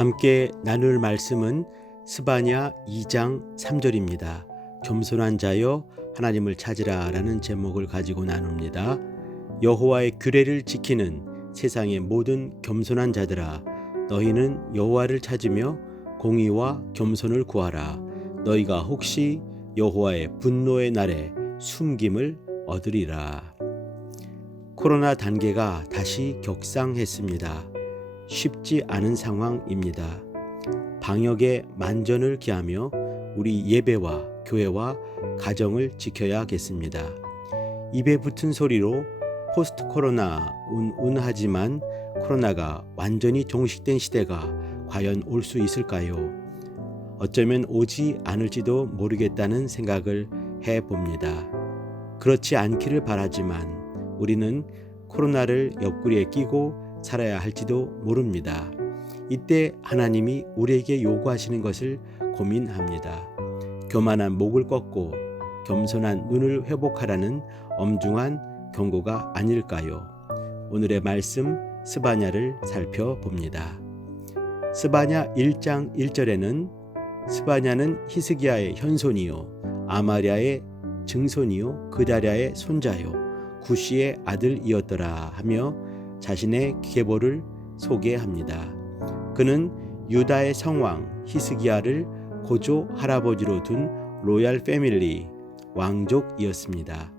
함께 나눌 말씀은 스바냐 2장 3절입니다. 겸손한 자여 하나님을 찾으라 라는 제목을 가지고 나눕니다. 여호와의 규례를 지키는 세상의 모든 겸손한 자들아, 너희는 여호와를 찾으며 공의와 겸손을 구하라. 너희가 혹시 여호와의 분노의 날에 숨김을 얻으리라. 코로나 단계가 다시 격상했습니다. 쉽지 않은 상황입니다. 방역에 만전을 기하며 우리 예배와 교회와 가정을 지켜야겠습니다. 입에 붙은 소리로 포스트 코로나 운운하지만 코로나가 완전히 종식된 시대가 과연 올 수 있을까요? 어쩌면 오지 않을지도 모르겠다는 생각을 해봅니다. 그렇지 않기를 바라지만 우리는 코로나를 옆구리에 끼고 살아야 할지도 모릅니다. 이때 하나님이 우리에게 요구하시는 것을 고민합니다. 교만한 목을 꺾고 겸손한 눈을 회복하라는 엄중한 경고가 아닐까요? 오늘의 말씀 스바냐를 살펴봅니다. 스바냐 1장 1절에는 스바냐는 히스기야의 현손이요 아마랴의 증손이요 그다랴의 손자요 구시의 아들이었더라 하며 자신의 계보를 소개합니다. 그는 유다의 성왕 히스기야를 고조 할아버지로 둔 로얄 패밀리 왕족이었습니다.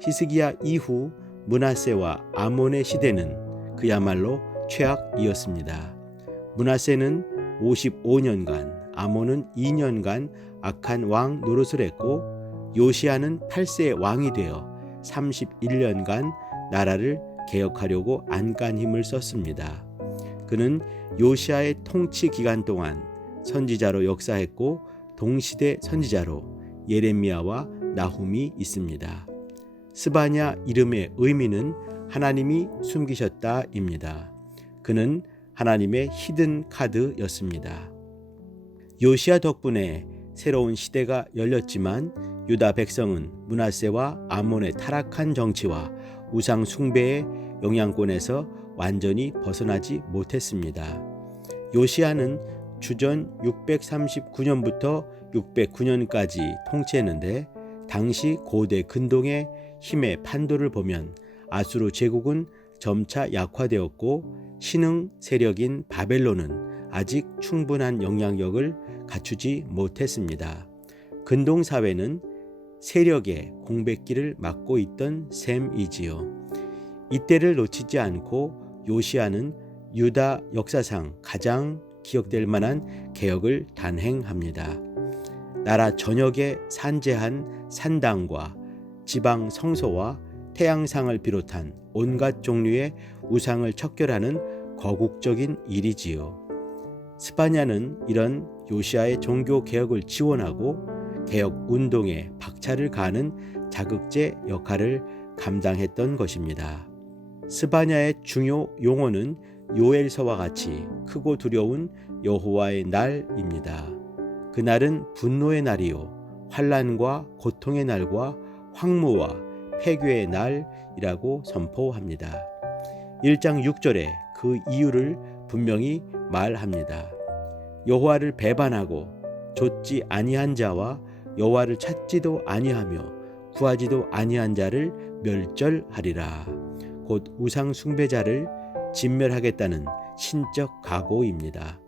히스기야 이후 므낫세와 아몬의 시대는 그야말로 최악이었습니다. 므낫세는 55년간, 아몬은 2년간 악한 왕 노릇을 했고 요시야는 8세 왕이 되어 31년간 나라를 개혁하려고 안간 힘을 썼습니다. 그는 요시야의 통치 기간 동안 선지자로 역사했고 동시대 선지자로 예레미야와 나훔이 있습니다. 스바냐 이름의 의미는 하나님이 숨기셨다입니다. 그는 하나님의 히든 카드였습니다. 요시야 덕분에 새로운 시대가 열렸지만 유다 백성은 므낫세와 아몬의 타락한 정치와 우상 숭배의 영향권에서 완전히 벗어나지 못했습니다. 요시야는 주전 639년부터 609년까지 통치했는데 당시 고대 근동의 힘의 판도를 보면 아수르 제국은 점차 약화되었고 신흥 세력인 바벨론은 아직 충분한 영향력을 갖추지 못했습니다. 근동 사회는 세력의 공백기를 막고 있던 셈이지요. 이때를 놓치지 않고 요시야는 유다 역사상 가장 기억될 만한 개혁을 단행합니다. 나라 전역에 산재한 산당과 지방 성소와 태양상을 비롯한 온갖 종류의 우상을 척결하는 거국적인 일이지요. 스바냐는 이런 요시야의 종교 개혁을 지원하고 개혁 운동에 박차를 가하는 자극제 역할을 감당했던 것입니다. 스바냐의 중요 용어는 요엘서와 같이 크고 두려운 여호와의 날입니다. 그날은 분노의 날이요 환난과 고통의 날과 황무와 폐괴의 날이라고 선포합니다. 1장 6절에 그 이유를 분명히 말합니다. 여호와를 배반하고 좇지 아니한 자와 여호와를 찾지도 아니하며 구하지도 아니한 자를 멸절하리라. 곧 우상 숭배자를 진멸하겠다는 신적 각오입니다.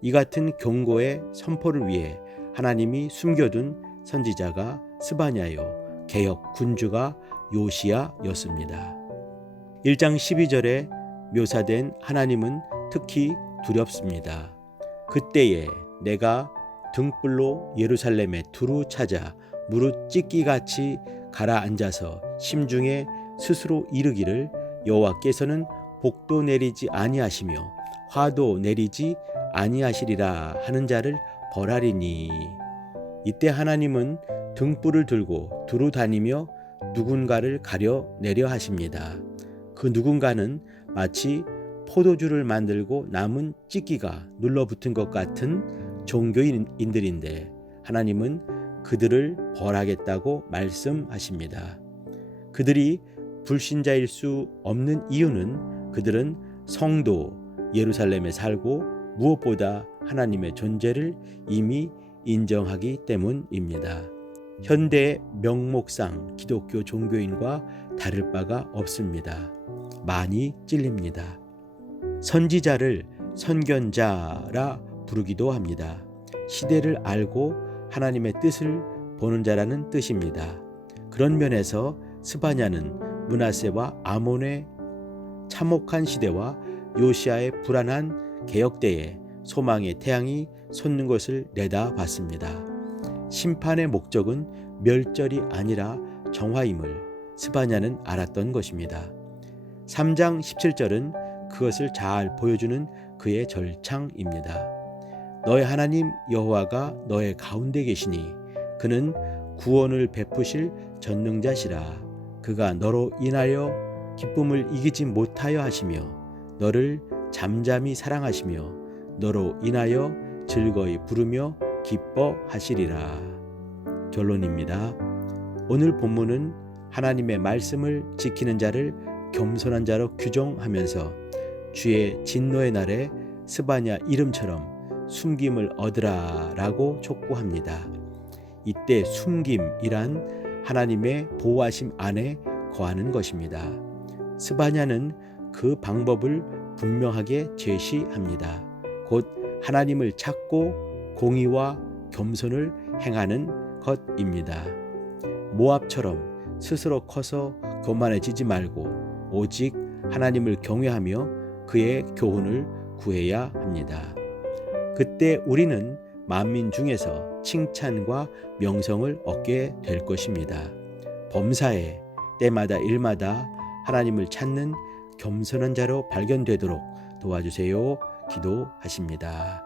이 같은 경고의 선포를 위해 하나님이 숨겨둔 선지자가 스바냐요 개혁 군주가 요시야였습니다. 1장 12절에 묘사된 하나님은 특히 두렵습니다. 그때에 내가 등불로 예루살렘에 두루 찾아 무릇 찢기같이 가라앉아서 심중에 스스로 이르기를 여호와께서는 복도 내리지 아니하시며 화도 내리지 아니하시리라 하는 자를 벌하리니. 이때 하나님은 등불을 들고 두루 다니며 누군가를 가려내려 하십니다. 그 누군가는 마치 포도주를 만들고 남은 찢기가 눌러붙은 것 같은 종교인들인데 하나님은 그들을 벌하겠다고 말씀하십니다. 그들이 불신자일 수 없는 이유는 그들은 성도 예루살렘에 살고 무엇보다 하나님의 존재를 이미 인정하기 때문입니다. 현대의 명목상 기독교 종교인과 다를 바가 없습니다. 많이 찔립니다. 선지자를 선견자라 부르기도 합니다. 시대를 알고 하나님의 뜻을 보는 자라는 뜻입니다. 그런 면에서 스바냐는 므낫세와 아몬의 참혹한 시대와 요시아의 불안한 개혁대에 소망의 태양이 솟는 것을 내다봤습니다. 심판의 목적은 멸절이 아니라 정화임을 스바냐는 알았던 것입니다. 3장 17절은 그것을 잘 보여주는 그의 절창입니다. 너의 하나님 여호와가 너의 가운데 계시니 그는 구원을 베푸실 전능자시라. 그가 너로 인하여 기쁨을 이기지 못하여 하시며 너를 잠잠히 사랑하시며 너로 인하여 즐거이 부르며 기뻐하시리라. 결론입니다. 오늘 본문은 하나님의 말씀을 지키는 자를 겸손한 자로 규정하면서 주의 진노의 날에 스바냐 이름처럼 숨김을 얻으라 라고 촉구합니다. 이때 숨김이란 하나님의 보호하심 안에 거하는 것입니다. 스바냐는 그 방법을 분명하게 제시합니다. 곧 하나님을 찾고 공의와 겸손을 행하는 것입니다. 모압처럼 스스로 커서 교만해지지 말고 오직 하나님을 경외하며 그의 교훈을 구해야 합니다. 그때 우리는 만민 중에서 칭찬과 명성을 얻게 될 것입니다. 범사에 때마다 일마다 하나님을 찾는 겸손한 자로 발견되도록 도와주세요. 기도하십니다.